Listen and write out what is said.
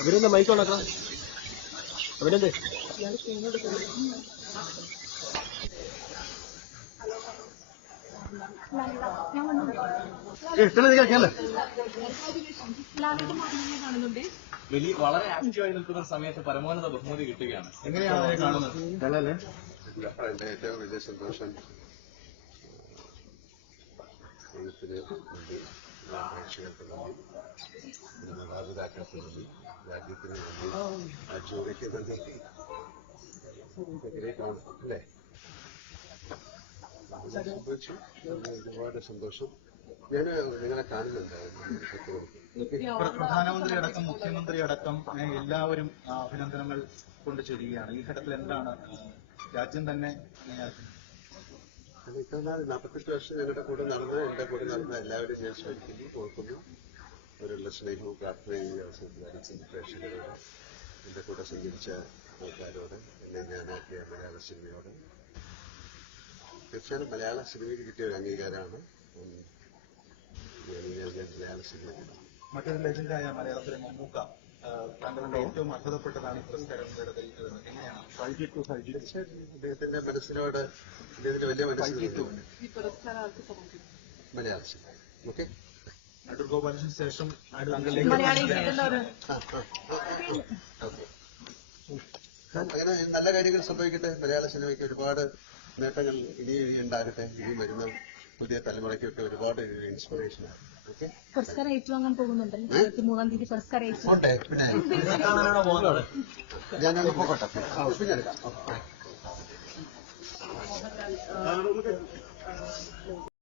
അവരെന്താ മൈക്ക് ഉണ്ടാക്കാം അവരെന്തേ വലിയ വളരെ ആക്റ്റീവായി നിൽക്കുന്ന സമയത്ത് പരമോന്നത ബഹുമതി കിട്ടുകയാണ്. എങ്ങനെയാണ് അതിനെ കാണുന്നത്? എന്റെ ഏറ്റവും വലിയ സന്തോഷം എഴുത്തിന് നന്ദി, പ്രേക്ഷകർക്ക് നന്ദി, മാതാപിതാക്കൾക്ക് നന്ദി, രാജ്യത്തിന് നന്ദി, ആ ജോലിക്ക് നന്ദി. അല്ലേ സംഭവിച്ചു. ഒരുപാട് സന്തോഷം. ഞാൻ നിങ്ങളെ കാണുന്നുണ്ടായിരുന്നു. പ്രധാനമന്ത്രി അടക്കം മുഖ്യമന്ത്രി അടക്കം എല്ലാവരും അഭിനന്ദനങ്ങൾ കൊണ്ട് ചെയ്യുകയാണ്. ഈ ഘട്ടത്തിൽ എന്താണ് രാജ്യം തന്നെ ഇത്ര നാൾ 48 വർഷം ഞങ്ങളുടെ കൂടെ നടന്ന് എന്റെ കൂടെ നടന്ന എല്ലാവരും ഞാൻ സ്മരിക്കുന്നു, ഓർക്കുന്നു. അവരുള്ള സ്നേഹവും പ്രാർത്ഥനയും ഈ അവസരത്തിൽ അറിയിക്കുന്ന പ്രേക്ഷകരോട്, എന്റെ കൂടെ സഞ്ചരിച്ച ആൾക്കാരോട്, എന്നെ ഞാനാക്കിയ മലയാള സിനിമയോട്, തീർച്ചയായും മലയാള സിനിമയ്ക്ക് കിട്ടിയ ഒരു അംഗീകാരമാണ് മലയാള സിനിമ. മറ്റൊരു ലെജൻഡായ മലയാളത്തിലെ മമ്മൂക്ക താങ്കളുടെ ഏറ്റവും അർഹതപ്പെട്ടതാണ് ഈ പുരസ്കാരം എങ്ങനെയാണ്? അദ്ദേഹത്തിന്റെ മനസ്സിനോട്, അദ്ദേഹത്തിന്റെ വലിയ മനസ്സിനോട് മലയാള സിനിമ. ഓക്കെ, അടൂർ ഗോപാലന് ശേഷം അങ്ങനെ നല്ല കാര്യങ്ങൾ സംഭവിക്കട്ടെ. മലയാള സിനിമയ്ക്ക് ഒരുപാട് നേട്ടങ്ങൾ ഇനി ഉണ്ടാകട്ടെ. ഇനി വരുന്ന പുതിയ തലമുറയ്ക്കൊക്കെ ഒരുപാട് ഇൻസ്പിറേഷനാണ്. ഓക്കെ, പുരസ്കാരം ഏറ്റുവാങ്ങാൻ പോകുന്നുണ്ടല്ലോ. 23-ാം തീയതി പുരസ്കാരം പിന്നെ ഞാനൊന്ന് പോകട്ടെ, പിന്നെ എടുക്കാം.